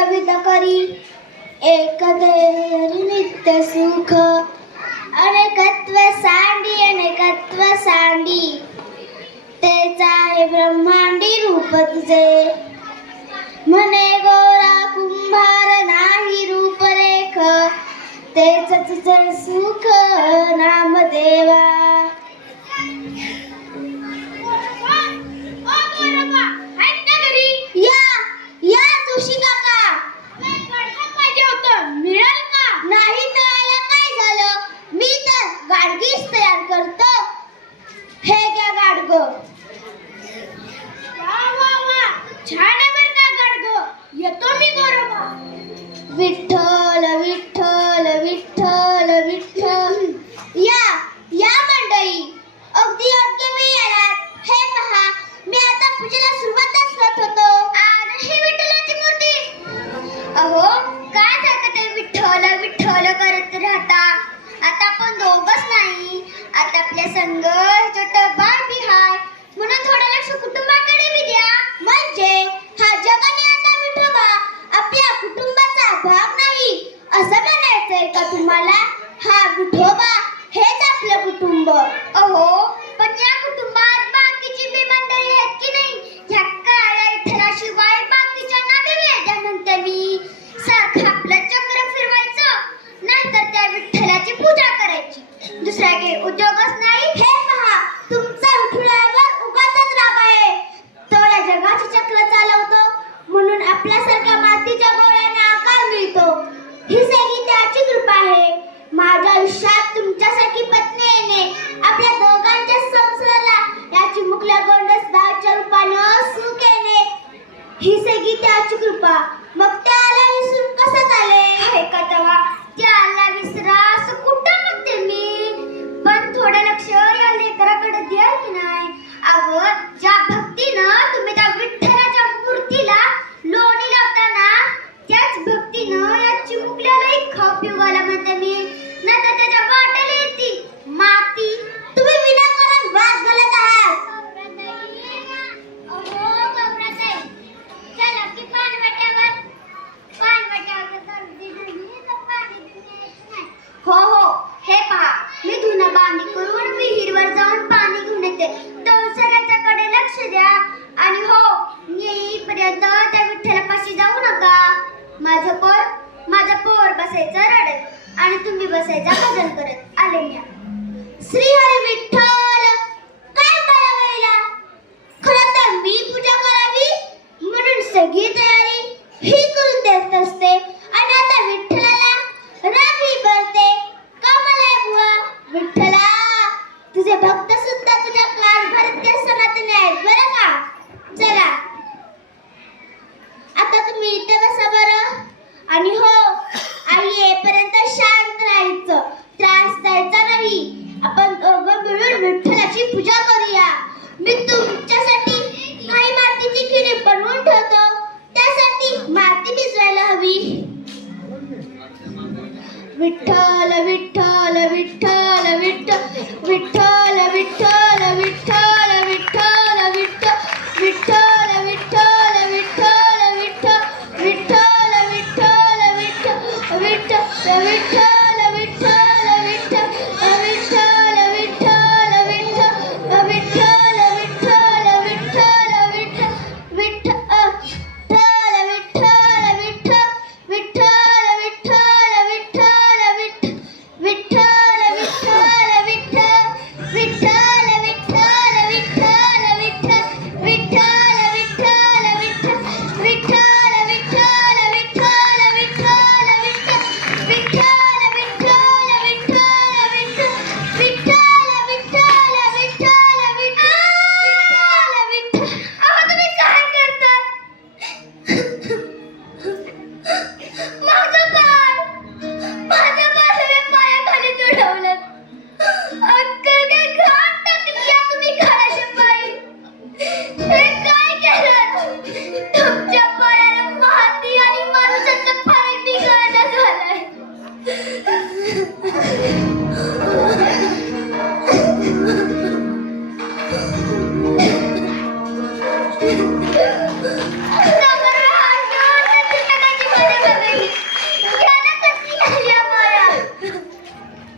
कविता करी. एक नित्य सुख. अनेकत्व सांडी अनेकत्व सांडी. तेच आहे ब्रह्मांडी रूप तुझे. म्हणे गोरा कुंभार नाही रूपरेख. तेच तुझे सुख नाम देवा नंतर मी. सारखं आपलं चक्र फिरवायचं नाहीतर त्या विठ्ठलाची पूजा करायची. दुसरा काही उद्योगच नाही. भुकलेलो एक खप पिऊ घाला म्हणते मी. नंतर त्याच्या वाटेली बसायचा रडत आणि तुम्ही बसायचा भजन करत. आले श्री हरे विठ्ठल! விட்டால விட்டால விட்டால விட்ட விட்டால விட்டால விட்டால விட்டால விட்ட விட்டால விட்டால விட்டால விட்ட விட்டால விட்டால விட்ட விட்ட விட்டால விட்டால